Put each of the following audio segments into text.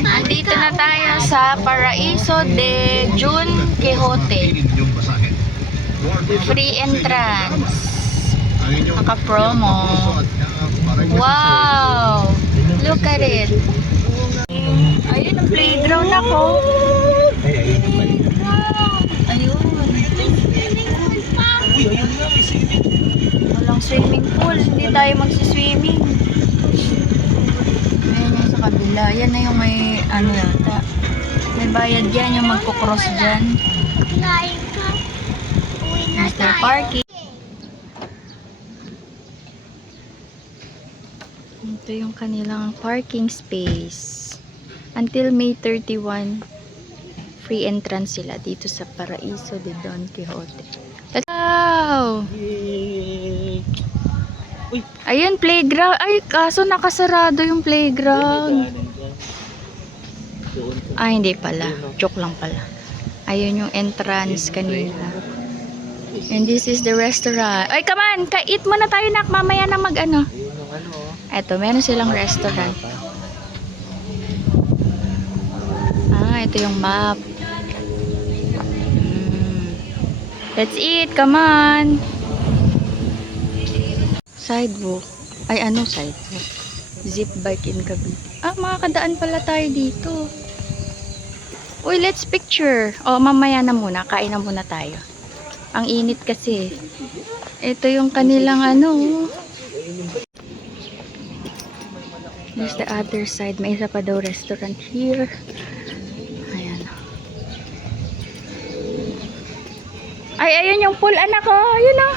Nandito na tayo sa Paraiso de Don Quixote. Free entrance. Naka-promo. Wow! Look at it. Ayun ang playground ako. Ayun. Walang swimming pool. Hindi tayo magsiswimming. Ayan yung sa kabila. Yan na yung may ano yata. May bayad yan yung magkukross dyan. Mr. Parking. Ito yung kanilang parking space. Until May 31, free entrance sila dito sa Paraiso de Don Quixote. Wow! Ayun, playground. Ay, kaso nakasarado yung playground. Ah, hindi pala. Joke lang pala. Ayun yung entrance kanina. And this is the restaurant. Ay, come on! Eat muna tayo, nak. Mamaya na mag-ano. Eto, meron silang restaurant. Ah, ito yung map. Let's eat, come on. Sidewalk. Ay, ano sidewalk? Zip bike in Cavite. Ah, makakadaan pala tayo dito. Uy, let's picture. Oh, mamaya na muna. Kain na muna tayo. Ang init kasi. Ito yung kanilang ano. There's the other side. May isa pa daw restaurant here. Ayan. Ay, ayun yung pool, anak ko. Ayun o.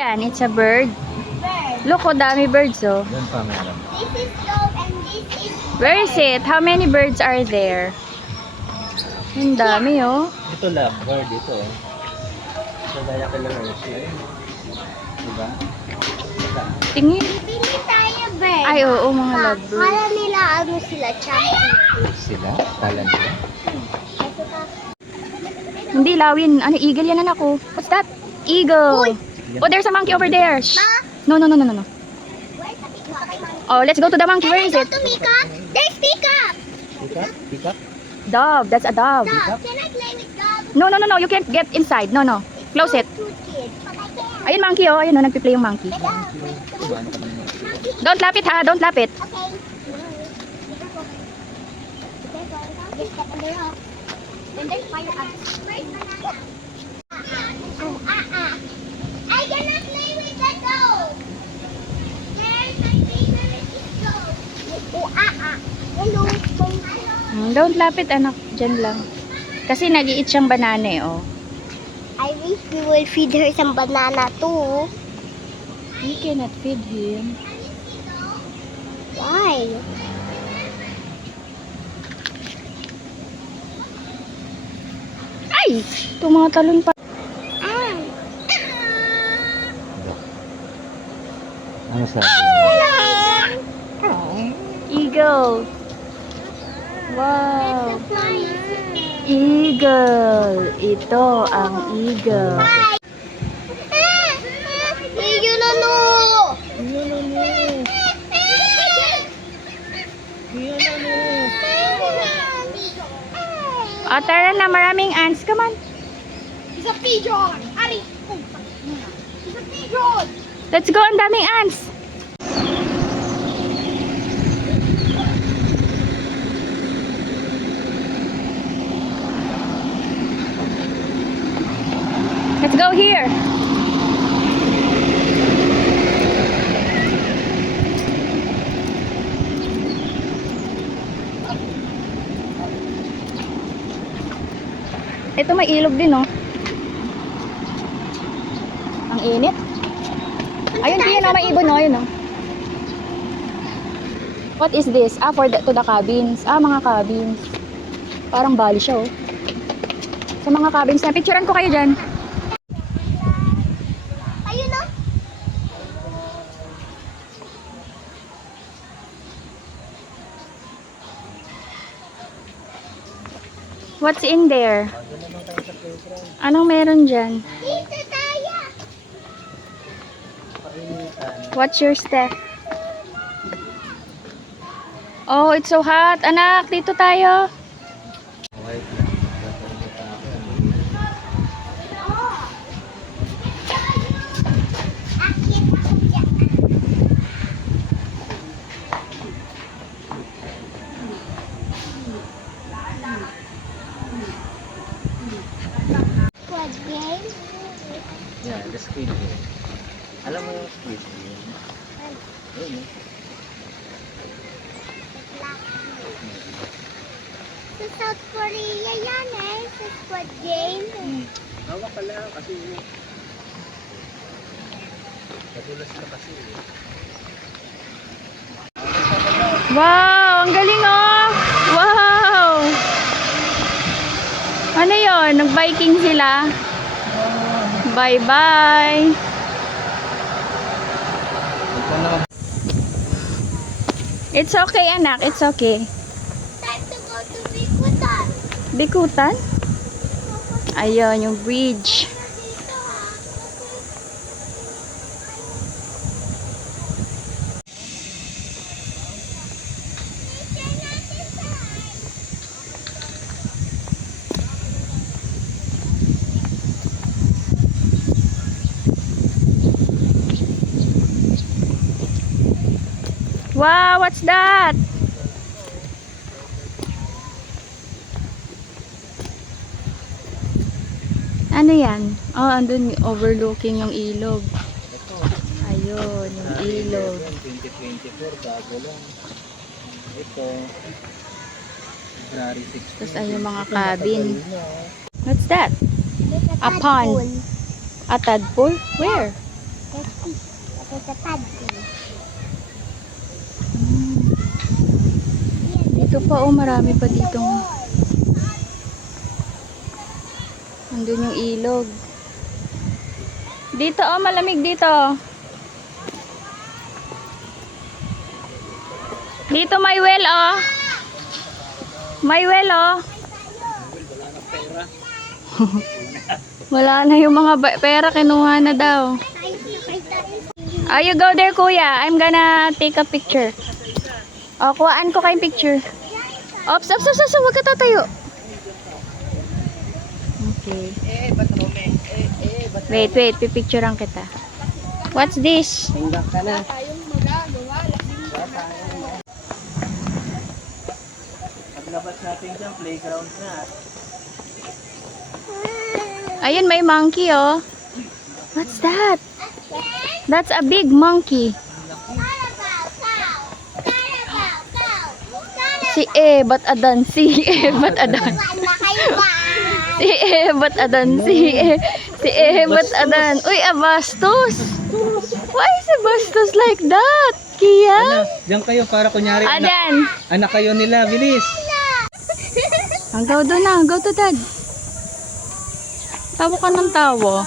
Yan, it's a bird. Look, oh, dami birds, oh. Yan pa meron. This is gold and this is Where is it? How many birds are there? Ang dami, oh. Ito lovebird, ito. So, daya ka lang diba? Tingin. bibili tayo, bird. Ay, oo, mga lovebird. Kala nila ano sila, champion. Sila? Kala nila? Hindi, lawin. Ano, eagle yan, anak ko. What's that? Eagle. Oh, there's a monkey over there. Shh. No, no, no, no, no. Where's the peacock? Oh, let's go to the monkey. Where is Can I it? go to peacock? There's peacock. Peacock? Peacock? Dove. That's a dove. Dog, can I play with dog? No, no, no, no. You can't get inside. No, no. Close it. Two kids, but I can't. Ayun, monkey, oh. Ayun, oh. Nagpi-play yung monkey. Dog, monkey. Don't lap it, ha. Don't lap it. Okay. Just step on the rock. Then there's fire ants. Where's banana? Oh, I cannot play with the dog. There's my favorite is dog. Oh, Hello. Don't lap it, anak. Diyan lang. Kasi nag-i-eat siyang banana, eh, oh. I wish we will feed her some banana too. You cannot feed him. Why? Ay! Tumatalon pa. Ano sabi? Eagle. Wow. Eagle. Ito ang eagle. O, tara na. Maraming ants. Come on. It's a pigeon. Ali. It's a pigeon. Let's go. Ang daming ants. Ito may ilog din, oh. Ang init. Ayun, yun na may ibon, oh. Ayun, oh. What is this? Ah, to the cabins. Ah, mga cabins. Parang bali siya, oh. Sa mga cabins na. Picturean ko kayo dyan. Ayun na. What's in there? Anong meron dyan? Dito tayo. What's your step? Oh, it's so hot. Anak, dito tayo. White lang. Akit ako dyan. Squid game? Yeah, the squid game. Alam mo yung squid game? Ayun, eh. Sa South Korea yan eh. Sa Squid Game. Hawak ka lang kasi nadulas na kasi. Wow, ang galing, oh. Wow. Ano yon? Nag-biking sila. Bye-bye. It's okay, anak. It's okay. Time to go to Bikutan. Bikutan? Ayun, yung bridge. Dito ha. Picture natin sa Wow, what's that? Ano yan? Oh, andun overlooking yung ilog. Ito. Ayun, yung ilog. 2024, bago lang. Ito. February 16. Tapos ayun yung mga cabin. Matagal na, oh. What's that? A pond. A tadpole? Where? There's a tadpole. Dito pa, oh, marami pa ditong. Andun yung ilog. Dito, oh, malamig dito. Dito may well, oh. May well, oh. Wala na yung mga pera, kinuha na daw. Ah, you go there, kuya. I'm gonna take a picture. Oh, kuhaan ko kayong picture. Ops, ops, ops, ops, huwag ka tatayo. Okay. Wait, wait, pipicturean kita. What's this? Tingnan ka na. Paglabas natin dyan, playground na. Ayun, may monkey, oh. What's that? That's a big monkey. Si Ba't adan? Si Ba't adan? Si Ba't adan? Si Ba't adan? Uy, Abastos! Why is Abastos like that? Kia? Ano, diyan kayo para kunyari Adan! anak kayo nila, bilis. Ang go doon na, go to dad. Tawo ka ng tawo.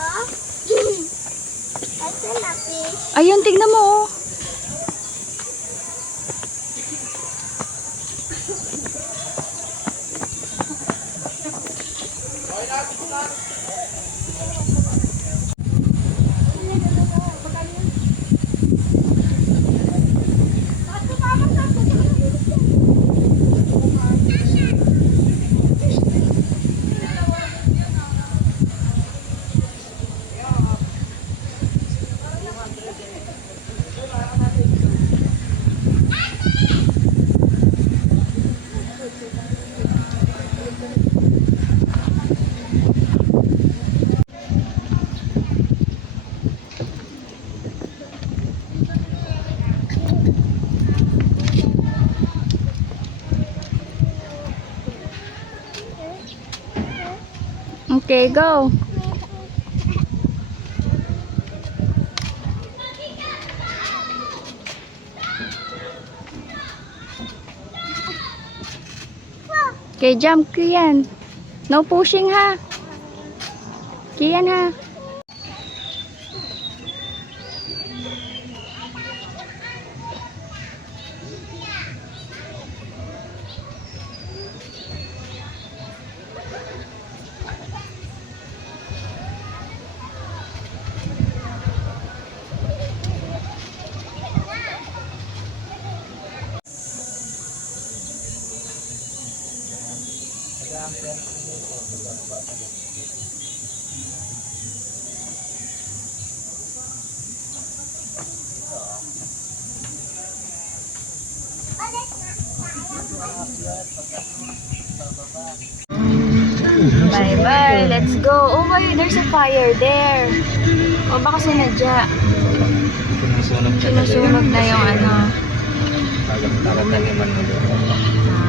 Ayun, tignan mo, oh. Okay, go. Okay, jump, Kian. No pushing, ha? Kian, ha? Bye-bye. Let's go. Oh, wait. There's a fire there. O, baka sinadya. Sinusunog siya. Sinusunog na yung ano. Tagat naman mo doon.